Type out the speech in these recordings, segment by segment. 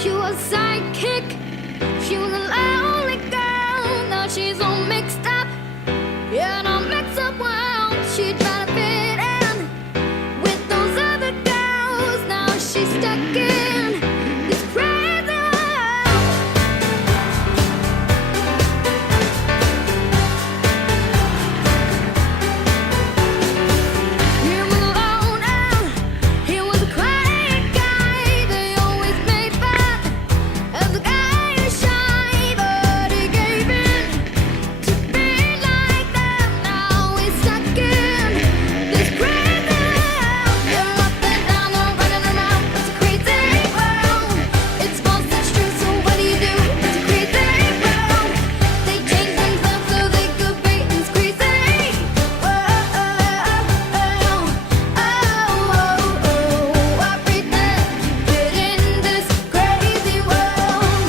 She was sidekick. She was a lonely girl. Now she's all mixed up. Yeah, in a mix-up world. She tried to fit in with those other girls. Now she's stuck in this crazy world. He was alone and he was a quiet guy. They always made fun of the guy who shy, but he gave in to be like them. Now he's stuck in this crazy world. They're up and down, they're running around. It's a crazy world. It's false, it's true, so what do you do? It's a crazy world. They change themselves so they could be in this crazy world. I pretend to fit in this crazy world.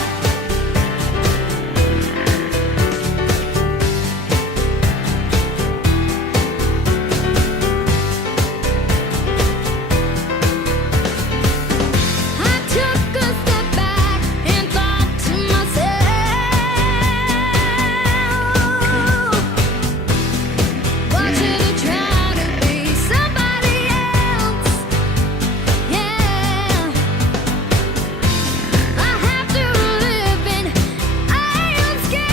I took a step back and thought to myself, why should I try to be somebody else? Yeah, I have to live in iron skin,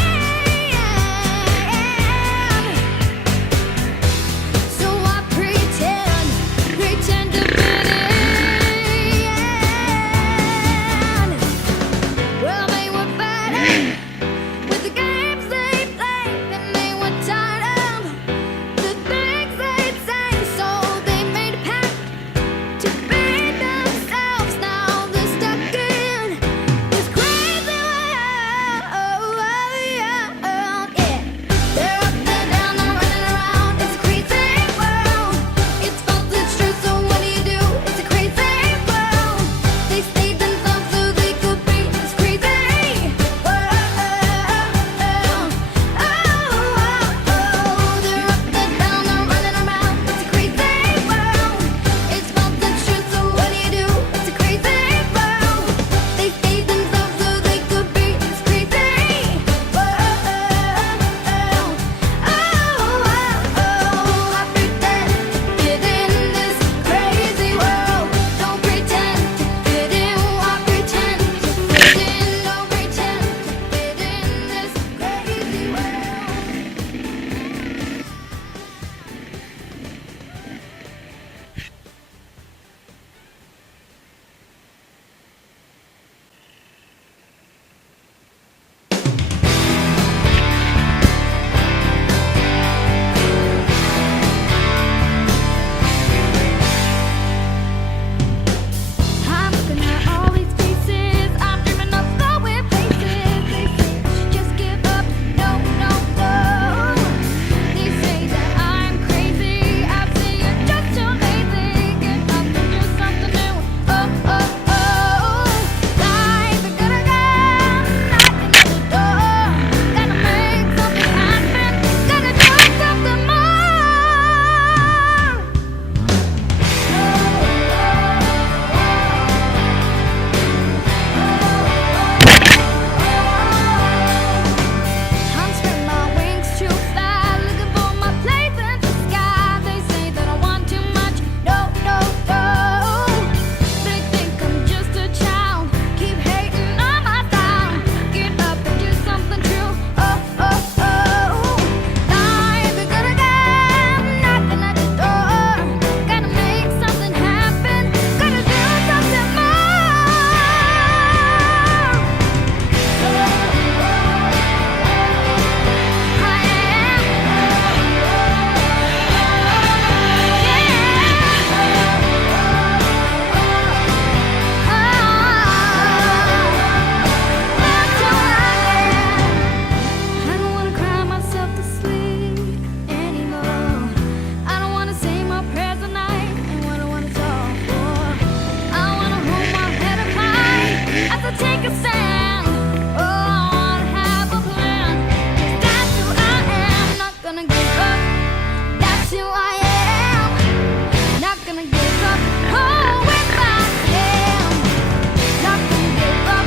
so I pretend to fit in. Well, they were fighting with the games they played, and they were tired of the things they'd say, so they made a pact to be themselves. Now they're stuck in this crazy world. Yeah, they're up and down, they're running around. It's a crazy world. It's false, it's true, so what do you do? It's a crazy world. They stayed themselves so they could be in this crazy world. They're up and down, they're running around. It's a crazy world. It's false, it's true, so what do you do? It's a crazy world. They stayed themselves so they could be in this crazy world. I pretend to fit in this crazy world. Don't pretend to fit in. I pretend to fit in. Don't pretend to fit in this crazy world. I'm looking at all these faces. I'm dreaming of going places. They say I should just give up. No, no, no. They say that I'm crazy. I say you're just too lazy. Get up and do something new. Oh, oh, oh. Life is gonna come knocking at the door. Gotta make something happen. Gotta do something more. I'm spreading my wings to fly, looking for my place in the sky. They say that I want too much. No, no, no. They think I'm just a child. Keep hating on my style. Get up and do something true. Oh, oh, oh. Life is gonna come knocking at the door. Gotta make something happen. Gotta do something more. I don't wanna cry myself to sleep anymore. I don't wanna say my prayers at night and what I wanna talk for. I wanna hold my head up high as I take a stand. Oh, I wanna have a plan. 'Cause that's who I am. Not gonna give up. That's who I am. Not gonna give up. Oh, if I am. Not gonna give up.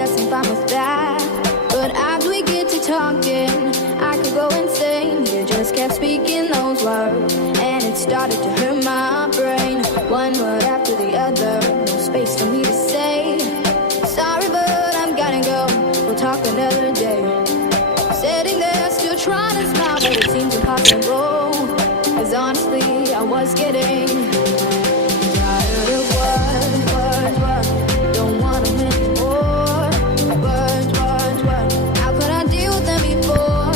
guess I'm fine with that. But as we get to talking, I could go insane. You just kept speaking those words, and it started to hurt my brain. One word after the other, no space for me to say. Sorry, but I'm gotta go. We'll talk another day. Sitting there, still trying to smile, but it seems impossible. Cause honestly, I was getting tired of words. Don't want them anymore. Words. How could I deal with them before?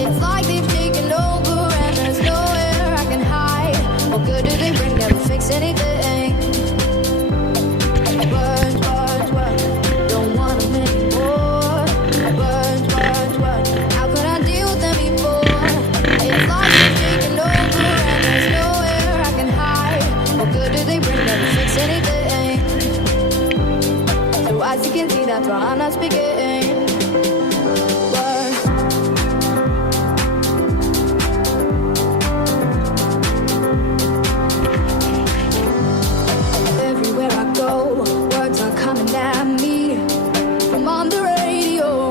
It's like they've taken over and there's nowhere I can hide. What good do they bring? Never fix anything. Words. Don't want them anymore. Words. How could I deal with them before? It's like they've taken over and there's nowhere I can hide. What good do they bring? Never fix anything. So as you can see, that's why I'm not speaking. Words. Everywhere I go, words are coming at me. From on the radio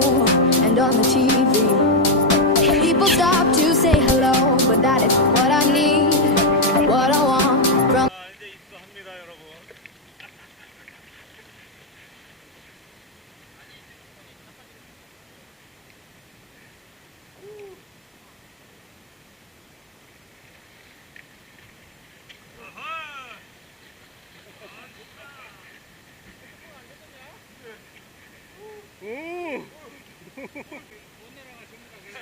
and on the TV. People stop to say hello, but that isn't what I need. What I want from 이제 입수합니다, 여러분. 오! 못 내려가십니다.